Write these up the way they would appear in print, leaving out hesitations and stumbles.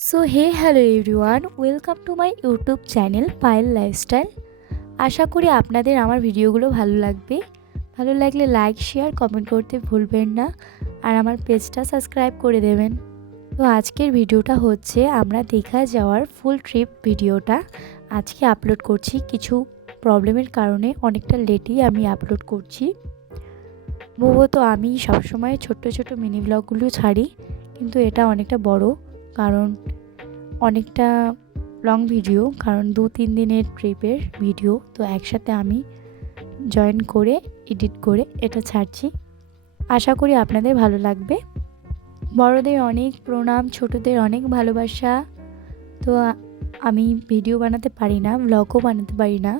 So hey hello everyone, welcome to my YouTube channel Payel lifestyle. আশা করি আপনাদের আমার ভিডিওগুলো ভালো লাগবে। ভালো লাগলে লাইক শেয়ার কমেন্ট করতে ভুলবেন না, আর আমার পেজটা সাবস্ক্রাইব করে দেবেন। তো আজকের ভিডিওটা হচ্ছে আমরা দীঘা যাওয়ার ফুল ট্রিপ ভিডিওটা আজকে আপলোড করছি। কিছু প্রবলেমের কারণে অনেকটা লেটই আমি আপলোড করছি। মূলত আমি সবসময় ছোট্ট ছোট মিনি ব্লগগুলো ছাড়ি, কিন্তু এটা অনেকটা বড়, কারণ অনেকটা লং ভিডিও, কারণ 2-3 দিনের ট্রিপের ভিডিও তো একসাথে আমি জয়েন করে এডিট করে এটা ছাড়ছি। আশা করি আপনাদের ভালো লাগবে। বড়দের অনেক প্রণাম, ছোটদের অনেক ভালোবাসা। তো আমি ভিডিও বানাতে পারি না, ব্লগও বানাতে পারি না,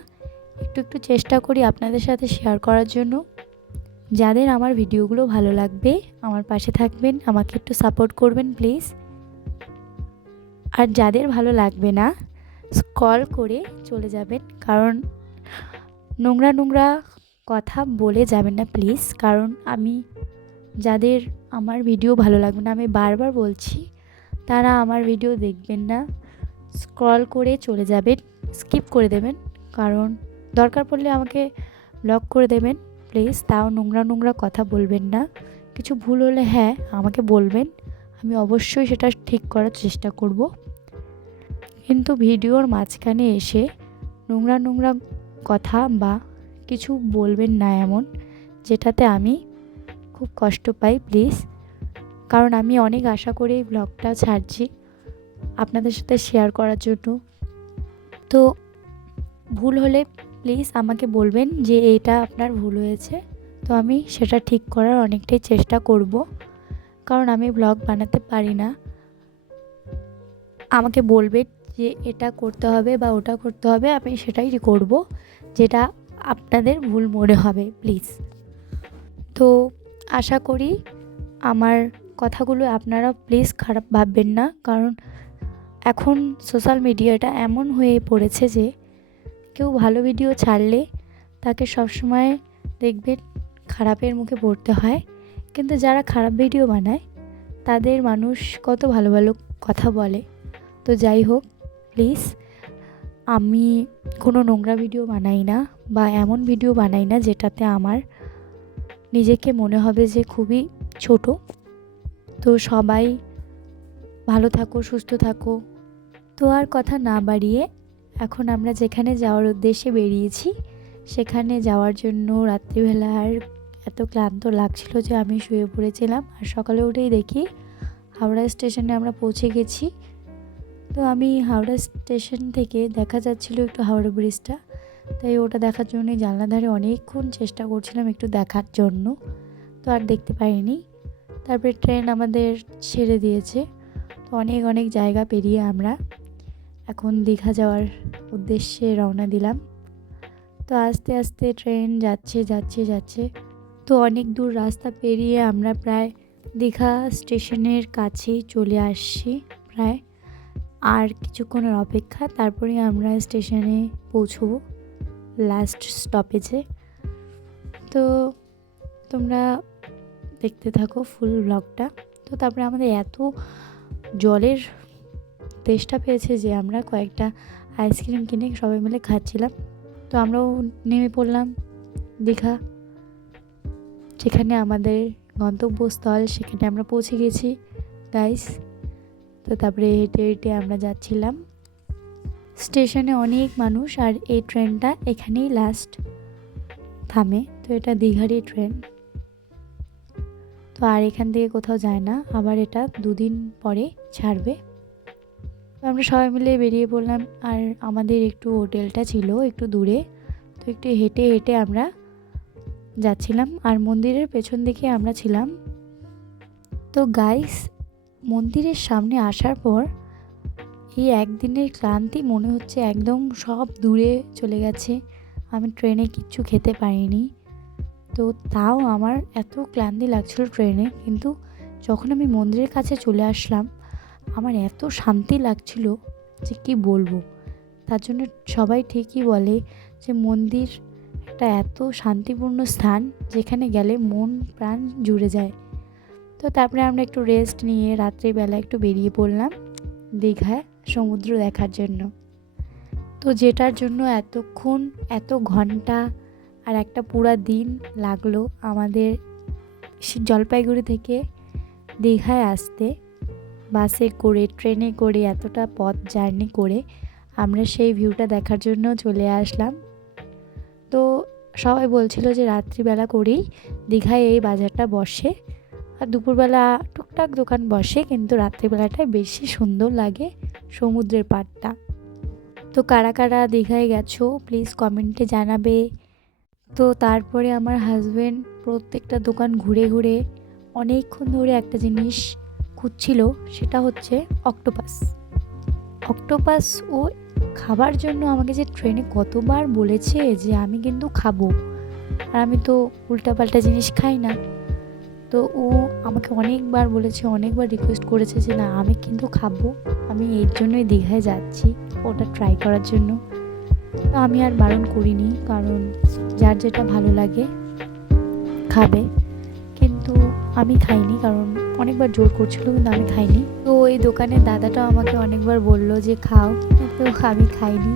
একটু একটু চেষ্টা করি আপনাদের সাথে শেয়ার করার জন্য। যাদের আমার ভিডিওগুলো ভালো লাগবে আমার পাশে থাকবেন, আমাকে একটু সাপোর্ট করবেন প্লিজ। আর যাদের ভালো লাগবে না স্ক্রল করে চলে যাবেন, কারণ নোংরা নোংরা কথা বলে যাবেন না প্লিজ। কারণ আমি যাদের আমার ভিডিও ভালো লাগবে না, আমি বারবার বলছি, তারা আমার ভিডিও দেখবেন না, স্ক্রল করে চলে যাবেন, স্কিপ করে দেবেন। কারণ দরকার পড়লে আমাকে ব্লক করে দেবেন প্লিজ, তাও নোংরা নোংরা কথা বলবেন না। কিছু ভুল হলে হ্যাঁ আমাকে বলবেন, আমি অবশ্যই সেটা ঠিক করার চেষ্টা করব। কিন্তু ভিডিওর মাঝখানে এসে নোংরা নোংরা কথা বা কিছু বলবেন না এমন, যেটাতে আমি খুব কষ্ট পাই প্লিজ। কারণ আমি অনেক আশা করে এই ব্লগটা ছাড়ছি আপনাদের সাথে শেয়ার করার জন্য। তো ভুল হলে প্লিজ আমাকে বলবেন যে এটা আপনার ভুল হয়েছে, তো আমি সেটা ঠিক করার অনেকটাই চেষ্টা করব। কারণ আমি ব্লগ বানাতে পারি না, আমাকে বলবেন যে এটা করতে হবে বা ওটা করতে হবে, আমি সেটাই করব যেটা আপনাদের ভুল মনে হবে প্লিজ। তো আশা করি আমার কথাগুলো আপনারা প্লিজ খারাপ ভাববেন না, কারণ এখন সোশ্যাল মিডিয়াটা এমন হয়ে পড়েছে যে কেউ ভালো ভিডিও ছাড়লে তাকে সবসময় দেখবেন খারাপের মুখে পড়তে হয়, কিন্তু যারা খারাপ ভিডিও বানায় তাদের মানুষ কত ভালো ভালো কথা বলে। তো যাই হোক, প্লিজ আমি কোনো নোংরা ভিডিও বানাই না বা এমন ভিডিও বানাই না যেটাতে আমার নিজেকে মনে হবে যে খুবই ছোট। তো সবাই ভালো থাকো, সুস্থ থাকো। তো আর কথা না বাড়িয়ে এখন আমরা যেখানে যাওয়ার উদ্দেশ্যে বেরিয়েছি সেখানে যাওয়ার জন্য রাত্রিবেলা আর এত ক্লান্ত লাগছিল যে আমি শুয়ে পড়েছিলাম, আর সকালে উঠেই দেখি হাওড়া স্টেশনে আমরা পৌঁছে গেছি। তো আমি হাওড়া স্টেশন থেকে দেখা যাচ্ছিল একটু হাওড়া ব্রিজটা, তাই ওটা দেখার জন্যই জানলা ধারে অনেকক্ষণ চেষ্টা করছিলাম একটু দেখার জন্য, তো আর দেখতে পাইনি। তারপরে ট্রেন আমাদের ছেড়ে দিয়েছে। তো অনেক অনেক জায়গা পেরিয়ে আমরা এখন দীঘা যাওয়ার উদ্দেশ্যে রওনা দিলাম। তো আস্তে আস্তে ট্রেন যাচ্ছে যাচ্ছে যাচ্ছে, তো অনেক দূর রাস্তা পেরিয়ে আমরা প্রায় দীঘা স্টেশনের কাছেই চলে আসছি প্রায়। আর কিছুক্ষণের অপেক্ষা, তারপরে আমরা স্টেশনে পৌঁছবো লাস্ট স্টপেজে। তো তোমরা দেখতে থাকো ফুল ব্লগটা। তো তারপরে আমাদের এত জলের তেষ্টা পেয়েছে যে আমরা কয়েকটা আইসক্রিম কিনে সবাই মিলে খাচ্ছিলাম। তো আমরাও নেমে পড়লাম দীঘা, যেখানে আমাদের গন্তব্যস্থল, সেখানে আমরা পৌঁছে গেছি গাইস। তো তারপরে হেঁটে হেঁটে আমরা যাচ্ছিলাম। স্টেশনে অনেক মানুষ, আর এই ট্রেনটা এখানেই লাস্ট থামে। তো এটা দীঘারই ট্রেন, তো আর এখান থেকে কোথাও যায় না, আবার এটা 2 দিন পরে ছাড়বে। তো আমরা সবাই মিলে বেরিয়ে পড়লাম, আর আমাদের একটু হোটেলটা ছিল একটু দূরে, তো একটু হেঁটে হেঁটে আমরা যাচ্ছিলাম, আর মন্দিরের পেছন দিকে আমরা ছিলাম। তো গাইস, মন্দিরের সামনে আসার পর এই একদিনের ক্লান্তি মনে হচ্ছে একদম সব দূরে চলে গেছে। আমি ট্রেনে কিচ্ছু খেতে পারিনি, তো তাও আমার এত ক্লান্তি লাগছিল ট্রেনে, কিন্তু যখন আমি মন্দিরের কাছে চলে আসলাম আমার এত শান্তি লাগছিল যে কি বলবো। তার জন্য সবাই ঠিকই বলে যে মন্দির একটা এত শান্তিপূর্ণ স্থান যেখানে গেলে মন প্রাণ জুড়ে যায়। তো তারপরে আমরা একটু রেস্ট নিয়ে রাত্রিবেলা একটু বেরিয়ে পড়লাম। দীঘায় সমুদ্র দেখার জন্য। তো যেটার জন্য এতক্ষণ, এত ঘন্টা আর একটা পুরা দিন লাগলো আমাদের জলপাইগুড়ি থেকে দীঘায় আসতে। বাসে করে, ট্রেনে করে, এতটা পথ জার্নি করে আমরা সেই ভিউটা দেখার জন্য চলে আসলাম। তো সবাই বলছিল যে রাত্রিবেলা করেই দীঘায় এই বাজারটা বসে, আর দুপুরবেলা টুকটাক দোকান বসে, কিন্তু রাত্রিবেলাটাই বেশি সুন্দর লাগে সমুদ্রের পাড়টা। তো কারা কারা দীঘায় গেছো প্লিজ কমেন্টে জানাবে। তো তারপরে আমার হাজব্যান্ড প্রত্যেকটা দোকান ঘুরে ঘুরে অনেকক্ষণ ধরে একটা জিনিস খুঁজছিল, সেটা হচ্ছে অক্টোপাস ও খাবার জন্য আমাকে যে ট্রেনে কতবার বলেছে যে আমি কিন্তু খাবো, আর আমি তো উল্টাপাল্টা জিনিস খাই না। তো ও আমাকে অনেকবার বলেছে, অনেকবার রিকোয়েস্ট করেছে যে না আমি কিন্তু খাবো, আমি এর জন্যই দীঘায় যাচ্ছি ওটা ট্রাই করার জন্য। তো আমি আর বারণ করিনি, কারণ যার যেটা ভালো লাগে খাবে, কিন্তু আমি খাইনি, কারণ অনেকবার জোর করছিল কিন্তু আমি খাইনি। তো এই দোকানের দাদাটাও আমাকে অনেকবার বলল যে খাও, কিন্তু আমি খাইনি।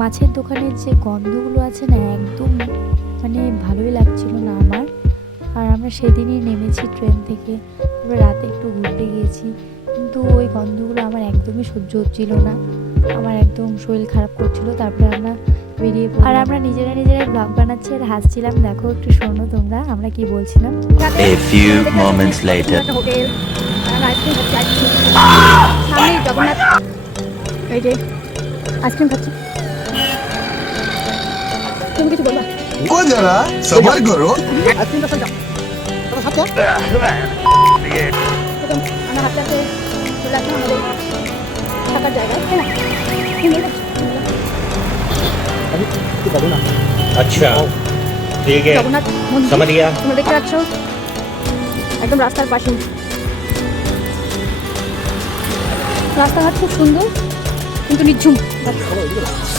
মাছের দোকানের যে গন্ধগুলো আছে না, একদম মানে ভালোই লাগছিল না আমার। আর আমরা সেদিনই নেমেছি ট্রেন থেকে, এবার রাতে একটু ঘুরতে গিয়েছি, কিন্তু ওই গন্ধগুলো আমার একদমই সহ্য হচ্ছিল না, আমার একদম শরীর খারাপ করছিল। তারপরে আমরা বেরিয়ে পড়লাম, আর আমরা নিজেরাই ব্লগ বানাচ্ছি আর হাসছিলাম। দেখো একটু শোনো তোমরা আমরা কি বলছিলাম। A few moments later. Hotel ice cream খাচ্ছি, সামনে জগন্নাথ, এই যে আইসক্রিম খাচ্ছি। তুমি কিছু বলবা? ও যারা সবার করো আইসক্রিম দোকান যাও, তোমার হাতে আমার হাতে আছে চলে আসলাম আমাদের থাকার জায়গায়, তাই না? अच्छा ठीक है জগন্নাথ মন্দির समझ गया তোমরা দেখতে পাচ্ছ একদম রাস্তার পাশে। রাস্তাঘাট খুব সুন্দর কিন্তু নিঝুম।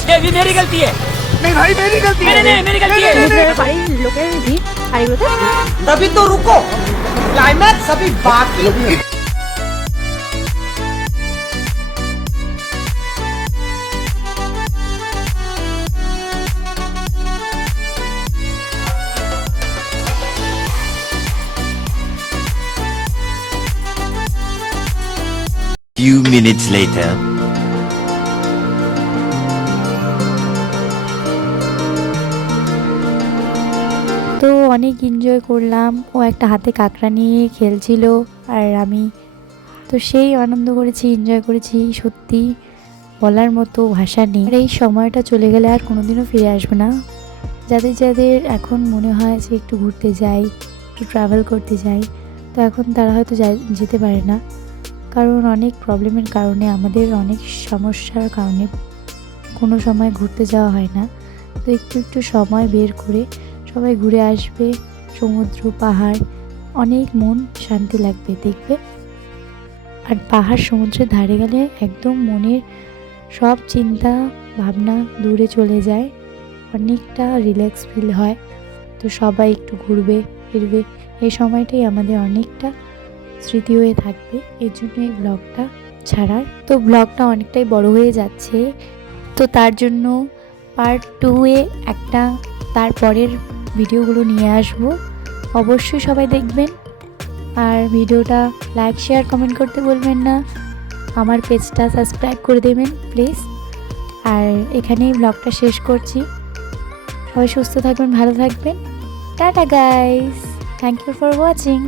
ये भी मेरी गलती है। नहीं भाई मेरी गलती है नहीं मेरी गलती है। সমুদ্রের বাড়ির লোকের ভিড়, আর এগুলোতে तभी तो रुको, क्लाइमैक्स अभी बाकी। Few minutes later. তো অনেক এনজয় করলাম, ও একটা হাতে কাঁকড়া নিয়ে খেলছিল আর আমি তো সেই আনন্দ করেছি, এনজয় করেছি, সত্যি বলার মতো ভাষা নেই। আর এই সময়টা চলে গেলে আর কোনোদিনও ফিরে আসবে না। যাদের যাদের এখন মনে হয় যে একটু ঘুরতে যাই, একটু ট্রাভেল করতে যাই, তো এখন তারা হয়তো যেতে পারে না, কারণ অনেক প্রবলেমের কারণে, আমাদের অনেক সমস্যার কারণে কোনো সময় ঘুরতে যাওয়া হয় না। তো একটু সময় বের করে সবাই ঘুরে আসবে, সমুদ্র পাহাড়, অনেক মন শান্তি লাগবে দেখবে। আর পাহাড় সমুদ্রের ধারে গেলে একদম মনের সব চিন্তা ভাবনা দূরে চলে যায়, অনেকটা রিল্যাক্স ফিল হয়। তো সবাই একটু ঘুরবে ফিরবে, এই সময়টাই আমাদের অনেকটা স্মৃতি হয়ে থাকবে, এর জন্য এই ব্লগটা ছাড়ার। তো ব্লগটা অনেকটাই বড় হয়ে যাচ্ছে, তো তার জন্য পার্ট 2-এ একটা তারপরের ভিডিওগুলো নিয়ে আসবো, অবশ্যই সবাই দেখবেন। আর ভিডিওটা লাইক শেয়ার কমেন্ট করতে বলবেন না, আমার পেজটা সাবস্ক্রাইব করে দেবেন প্লিজ। আর এখানেই ব্লগটা শেষ করছি, সবাই সুস্থ থাকবেন, ভালো থাকবেন, tata guys, thank you for watching.